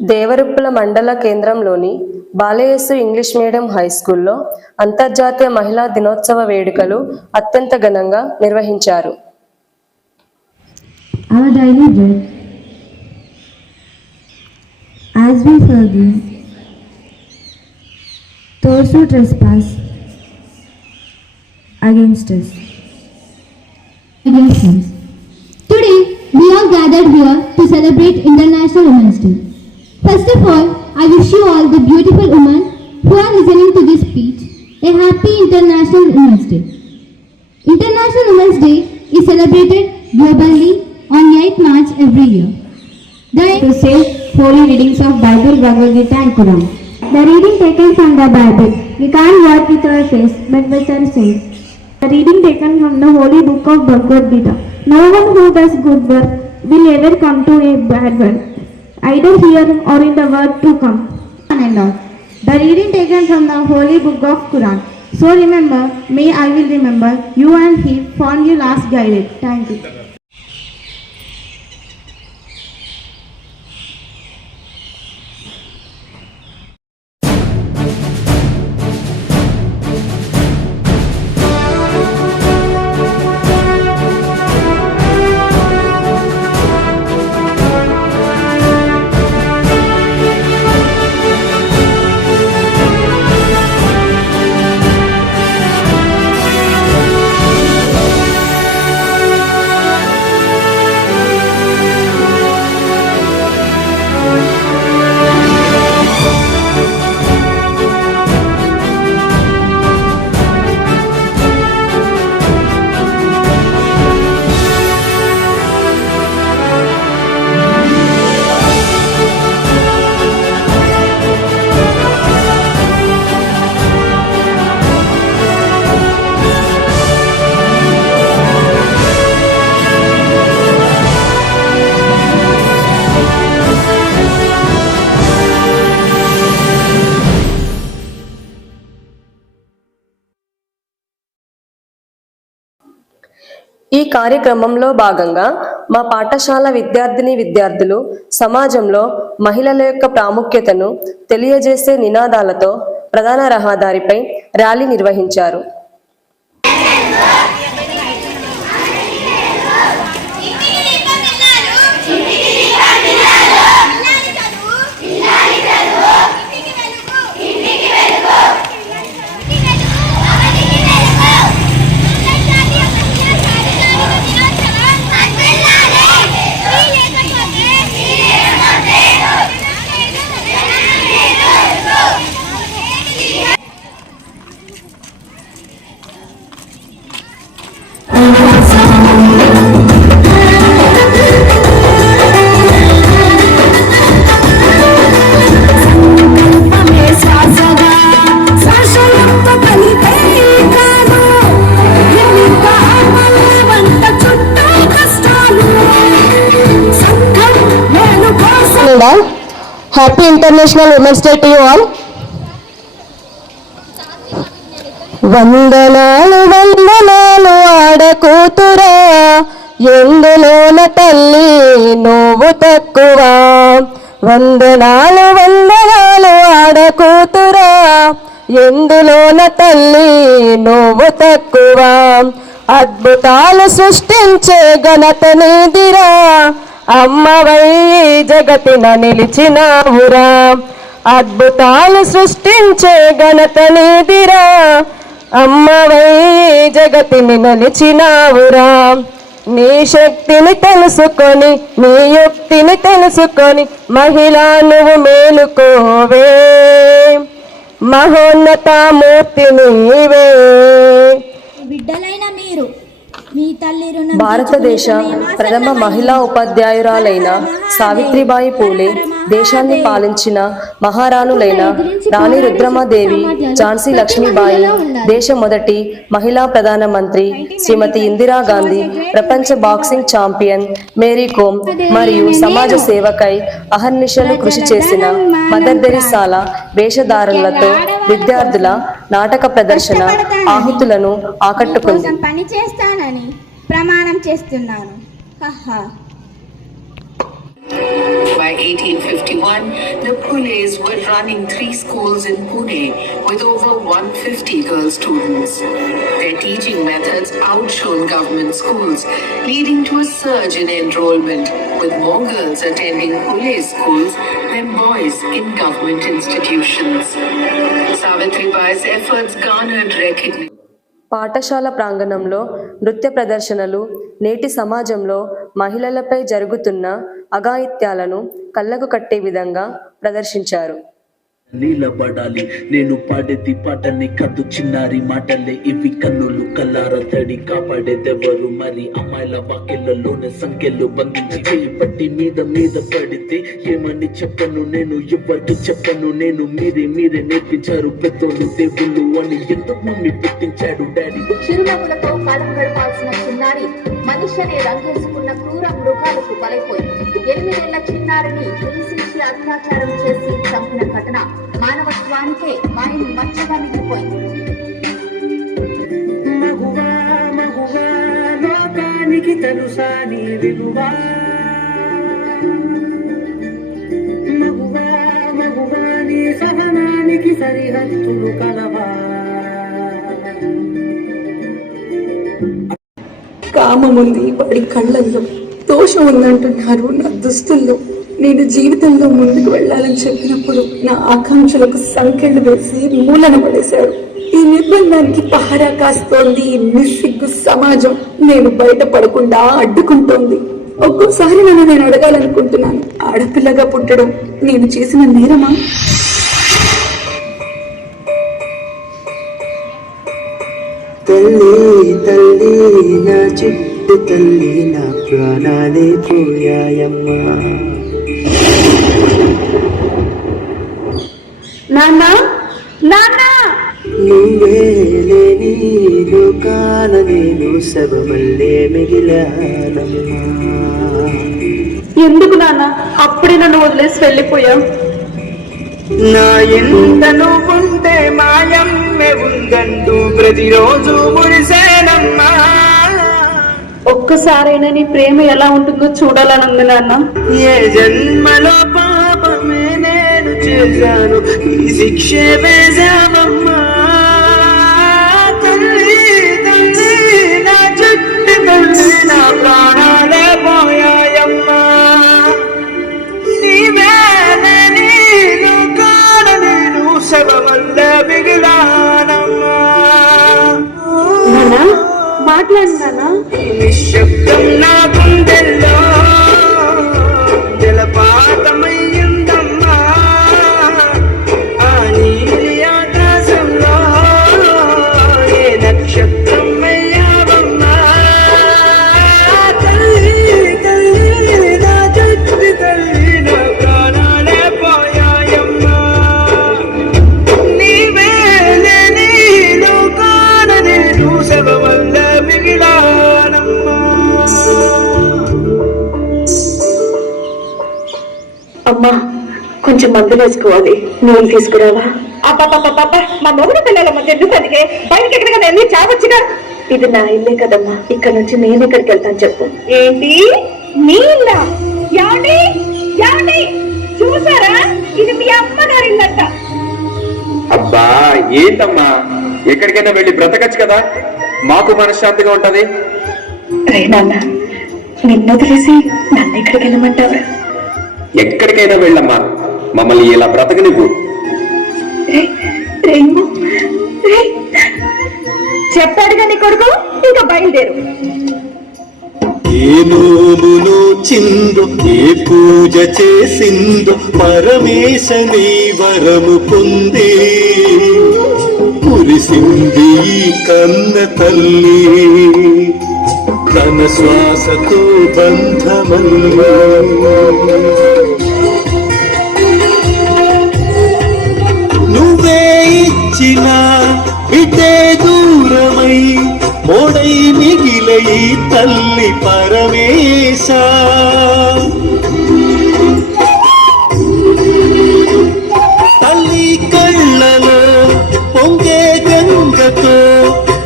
దేవరుప్పుల మండల కేంద్రంలోని బాలయేసు English medium హైస్కూల్లో అంతర్జాతీయ మహిళా దినోత్సవ వేడుకలు అత్యంత ఘనంగా నిర్వహించారు. Our daily bread. As we forgive those who trespass against us. Today, we are gathered here to celebrate International Women's Day. First of all, I wish you all, the beautiful women who are listening to this speech, a happy International Women's Day. International Women's Day is celebrated globally on 8th March every year. To say holy readings of Bible, Bhagavad Gita and Quran. The reading taken from the Bible. We can't work with our face, but with our sins. The reading taken from the holy book of Bhagavad Gita. No one who does good work will ever come to a bad one, either here or in the world to come. And all. The reading taken from the holy book of Quran. So remember, may I will remember you and he fondly last guided. Thank you. ఈ కార్యక్రమంలో భాగంగా మా పాఠశాల విద్యార్థులు సమాజంలో మహిళల యొక్క ప్రాముఖ్యతను తెలియజేసే నినాదాలతో ప్రధాన రహదారిపై ర్యాలీ నిర్వహించారు. Happy International Women's Day to you all. వందనాలు వందనాలు ఆడకూతురా, ఎందులోన తల్లి నువ్వు తక్కువ. వందనాలు వందనాలు ఆడకూతురా, ఎందులోన తల్లి నువ్వు తక్కువ. అద్భుతాలు సృష్టించే ఘనత నీదిరా, అమ్మవై జగతిన నిలిచినావురా. అద్భుతాలు సృష్టించే ఘనత నీదిరా, అమ్మవై జగతిని నిలిచినావురా. నీ శక్తిని తెలుసుకొని నీ యుక్తిని తెలుసుకొని మహిళా నువ్వు మేలుకోవే, మహోన్నత మూర్తి నీవే. బిడ్డలైన మీరు భారతదేశ ప్రథమ మహిళా ఉపాధ్యాయురాలైన సావిత్రిబాయి పూలే, దేశాన్ని పాలించిన మహారాణులైన రాణి రుద్రమాదేవి, ఝాన్సీ లక్ష్మీబాయి, దేశ మొదటి మహిళా ప్రధానమంత్రి శ్రీమతి ఇందిరాగాంధీ, ప్రపంచ బాక్సింగ్ ఛాంపియన్ మేరీ కోమ్ మరియు సమాజ సేవకై అహర్నిశలు కృషి చేసిన మదర్ తెరిసాల వేషధారణలతో విద్యార్థుల నాటక ప్రదర్శన ఆహుతులను ఆకట్టుకుంది. పని చేస్తానని ప్రమాణం చేస్తున్నాను. By 1851, the Phules were running 3 schools in Pune with over 150 girl students. Their teaching methods outshone government schools, leading to a surge in enrollment, with more girls attending Pule schools than boys in government institutions. Savitribai's efforts garnered recognition. పాఠశాల ప్రాంగణంలో నృత్య ప్రదర్శనలు నేటి సమాజంలో మహిళలపై జరుగుతున్న అఘాయిత్యాలను కళ్ళకు కట్టే విధంగా ప్రదర్శించారు. నీలబడాలి నేను పాడేది పాటని కద్దు చిన్నారి మాటలే ఇవి కన్నులు కల్లార తడి కాపాడేదెవరు మరి అమ్మాయిల వాక్యలలోనే సంఖ్యలు బంధించి చేయి పట్టి మీద మీద పడితే ఏమని చెప్పను నేను ఎవరికి చెప్పను నేను మీరే నేర్పించారు పెద్దోళ్ళు దేవుళ్ళు అని ఎందుకు మమ్మీ పుట్టించాడు డాడీ. చిరునవ్వులతో కాలం గడపాల్సిన చిన్నారి మనిషిని రంగేసుకున్న క్రూర మృగాలకు బలైపోయింది. 8 ఏళ్ల చిన్నారిని హింసించి అత్యాచారం చేసి చంపిన ఘటన మానవత్వానికే మాయను మచ్చగా మిగిలిపోయింది. మగువా మగువా లోకానికి తెలుసా నీ విలువా మగువా మగువా నీ సహనానికి సరిహద్దులు కలవా. కామముంది వాడి కళ్ళల్లో, దోషం ఉందంటున్నారు నా దుస్తుల్లో. నేను జీవితంలో ముందుకు వెళ్ళాలని చెప్పినప్పుడు నా ఆకాంక్షలకు సంకెళ్ళు వేసి మూలన పడేశాడు. ఈ నిర్బంధానికి పహారా కాస్తోంది ఈ నిస్సిగ్గు సమాజం. నేను బయటపడకుండా అడ్డుకుంటోంది. ఒక్కోసారి నన్ను నేను అడగాలనుకుంటున్నాను, ఆడపిల్లగా పుట్టడం నేను చేసిన నేరమా? తల్లి తల్లి నా చిట్టు తల్లి నా ప్రాణాలే పోయాయమ్మా. నాన్నా నాన్నా నువ్వే లేని లోకాన నేను శవమల్లే మిగిలానమ్మా. ఎందుకు నాన్న అప్పుడే నన్ను వదిలేసి వెళ్ళిపోయావు? నా ఎంత నువ్వుంటే మాయమ్మే ఉందంటూ ప్రతిరోజు మురిసేనమ్మా. ఒక్కసారైనా నీ ప్రేమ ఎలా ఉంటుందో చూడాలని ఉంది నాన్న. ఏ జన్మలో పాపమే నేను చేశాను, ఈ శిక్షే వేశామమ్మా. తల్లి తల్లి నా చుట్టు తల్లి నా ప్రాణాలే పోయాయమ్మా. నీవేలని లోకాన నేను శవమల్ల మిగిలానమ్మా. మాట్లాడు నాన్న. నిశ్శబ్దం నా గుండెల్లో జలపాతమయ్యిందమ్మా. ఆ నీలి ఆకాశంలో ఏ నక్షత్రం అయ్యావమ్మా. తల్లి తల్లి నా చుట్టు తల్లి నా ప్రాణాలే పోయాయమ్మా. నీవే లేని లోకాన నేను శవమల్ల మిగిలానమ్మా. అమ్మా కొంచెం మందులు వేసుకోవాలి, నీళ్ళు తీసుకురావా? మా మొగుడు పిల్లల మధ్య ఎందుకు అదిగే? బయటకి ఎక్కడికి వెళ్ళి చావచ్చుగా. ఇది నా ఇల్లే కదమ్మా, ఇక్కడ నుంచి నేను ఎక్కడికి వెళ్తాను చెప్పు. ఏంటి మీ ఇల్లా? యావండి యావండి చూసారా, ఇది మీ అమ్మగారి ఇల్లంట. అబ్బా ఏంటమ్మా, ఎక్కడికైనా వెళ్ళి బ్రతకచ్చు కదా, మాకు మనశ్శాంతిగా ఉంటది. నాన్న నిన్ను వదిలేసి నన్ను ఎక్కడికి వెళ్ళమంటావా? ఎక్కడికైనా వెళ్ళమ్మా, మమ్మల్ని ఇలా బ్రతకనివ్వు. చెప్పాడుగా నీ కొడుకు, ఇంకా బయలుదేరు. ఏ నోమును చిందు ఏ పూజ చేసిందో పరమేశని వరము పొంది కురిసింది కన్న తల్లి తన శ్వాసతో బంధమల్లి. నువ్వే ఇచ్చిన బిడ్డే దూరమై మోడై మిగిలై తల్లి పరమేశ. తల్లి కళ్ళలో పొంగే గంగతో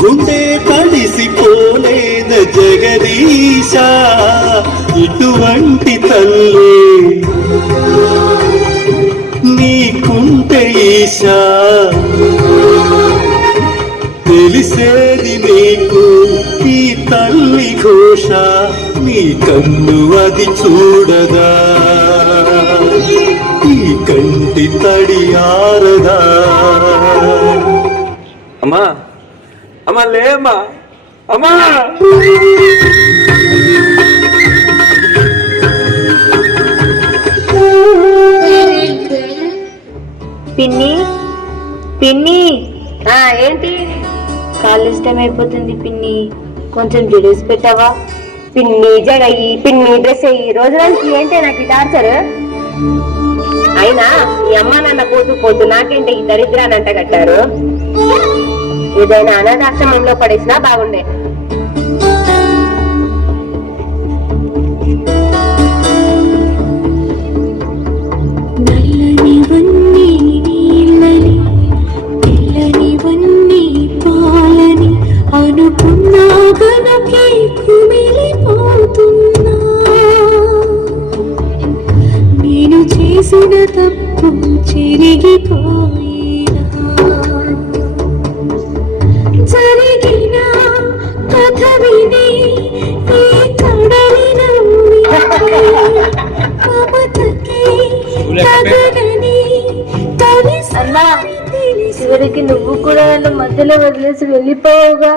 గుండె తడిసిపోలేద జగదీశ. ఇటువంటి తల్లి దిశ తెలిసేది నీకు ఈ తల్లి ఘోష నీ కన్ను అది చూడదా ఈ కంటి తడి ఆరదా అమ్మా అమ్మా లేమ్మా అమ్మా పిన్ని పిన్ని ఏంటి? కాళ్ళు ఇష్టం అయిపోతుంది పిన్ని, కొంచెం జ్యూస్ పెట్టావా? పిన్ని జడయ్యి, పిన్ని డ్రెస్ అయ్యి, రోజులానికి ఏంటి నాకు టార్చర్? అయినా ఈ అమ్మ నాన్న పోతూ నాకేంటి ఈ దరిద్రాన్ని అంట కట్టారు? ఏదైనా అనాథాశ్రమంలో పడేసినా బాగుండే. అనుకున్నా గనకే కుమిలిపోతున్నా నేను చేసిన తప్పు చెరిగిపోయినా జరిగిన కథ విని ఈ కడలిన మమతకి తగనని చివరికి నువ్వు కూడా నన్ను మధ్యలో వదిలేసి వెళ్ళిపోవుగా.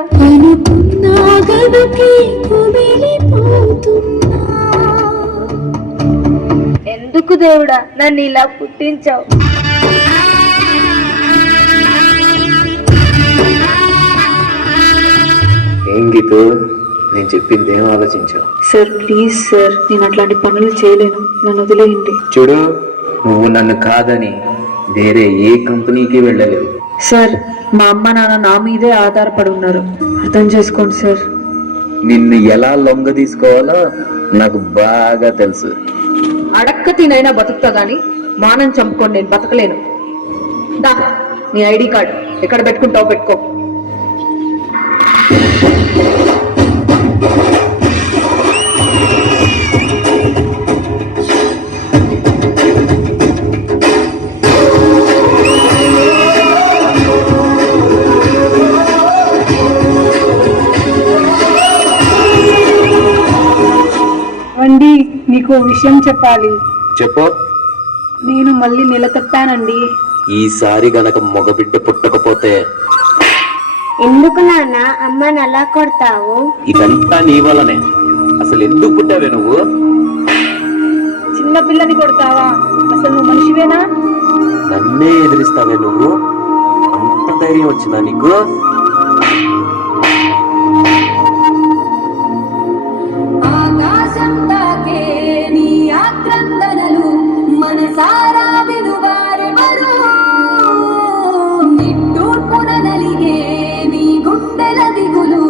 ఎందుకు దేవుడా నన్ను ఇలా పుట్టించావు? ఏం గీతు, నేను చెప్పింది ఏం ఆలోచించావు? సార్ ప్లీజ్ సార్, నేను అట్లాంటి పనులు చేయలేను, నన్ను వదిలేయండి. చూడు, నువ్వు నన్ను కాదని వేరే ఏ కంపెనీకి వెళ్ళలేదు. సార్ మా అమ్మ నాన్న నా మీదే ఆధారపడి ఉన్నారు, అర్థం చేసుకోండి సార్. నిన్ను ఎలా లొంగ తీసుకోవాలో నాకు బాగా తెలుసు. అడక్క తినైనా బతుకుతా గాని మానం చంపుకోండి, నేను బతకలేను. దా నీ ఐడి కార్డ్ ఎక్కడ పెట్టుకుంటావు పెట్టుకో. అండి నీకు విషయం చెప్పాలి. చెప్పు. నేను మళ్ళీ నిలతప్పానండి. ఈసారి గనక మగబిడ్డ పుట్టకపోతే ఎందుకు నాన్న అమ్మని అలా కొడతావు? ఇదంతా నీ వల్లనే. అసలు ఎందుకు పుట్టావే నువ్వు? చిన్న పిల్లని కొడతావా? అసలు నువ్వు మనిషివేనా? నన్నే ఎదిరిస్తావే నువ్వు? అంత ధైర్యం వచ్చిందా నీకు? ఆకాశం తాకే నీ ఆక్రందనలు మనసారా వినువారెవరు? నిట్టూర్పున నలిగే నీ గుండెల దిగులు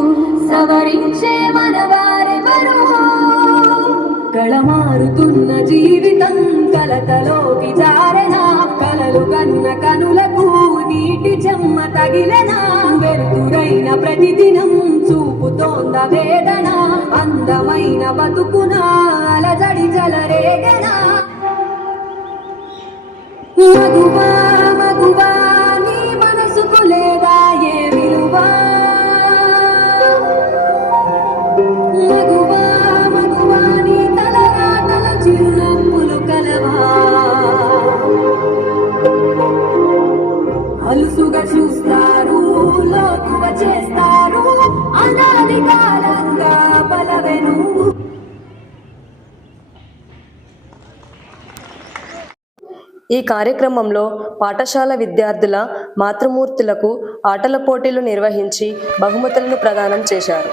సవరించే మనవారెవరు? కళమారుతున్న జీవితం కలతలోకి జారెనా? కలలు కన్న కనులకు నీటి చెమ్మ తగిలెనా? వెలుతురైన ప్రతిదినం చూపుతోంద వేదన, అందమైన బతుకున అలజడి జలరేగనా? మగువా మగువా నీ మనసుకు లేదా ఏ విలువా? మగువా మగువా నీ తలరాతల చిరునవ్వులు కలవా? అలుసుగా చూస్తారు, లోకువ చేస్తారు, అనాది కాలంగా బలవెను. ఈ కార్యక్రమంలో పాఠశాల విద్యార్థుల మాతృమూర్తులకు ఆటల పోటీలు నిర్వహించి బహుమతులను ప్రదానం చేశారు.